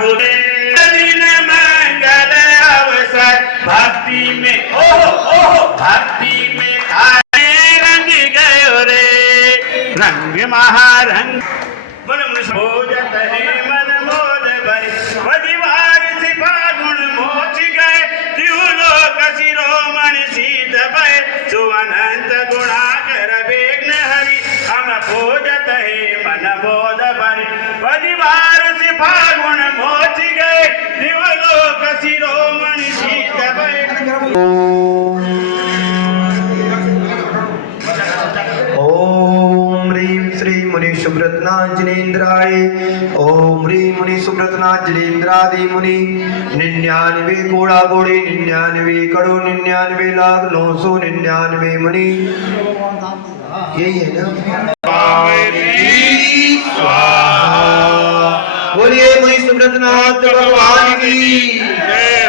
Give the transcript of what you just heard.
बुरे दिन मंगल अवसर भक्ति में ओहो भक्ति में आए रंग गयो रे रंग महारंग मन सोजत है मन मोद भय परिवार सिपा गुण मोच गए त्रिलोक शिरोमणि सीध भय सुअनंत गुणाकर विघ्न हरि हम पूजत है मन मोद भय परिवार सिपा गुण मोच गए त्रिलोक शिरोमणि सीध भय ओम ह्रीं श्री मुनि सुब्रतनांजनेन्द्राय ओम ह्रीं मुनि सुब्रतनांजनेन्द्रादि मुनि 99 गोड़ा गोड़े 99 करोड़ 99 लाख 999 मुनि यही है ना स्वाहा बोलिए मुनि सुब्रतनाथ भगवान की जय।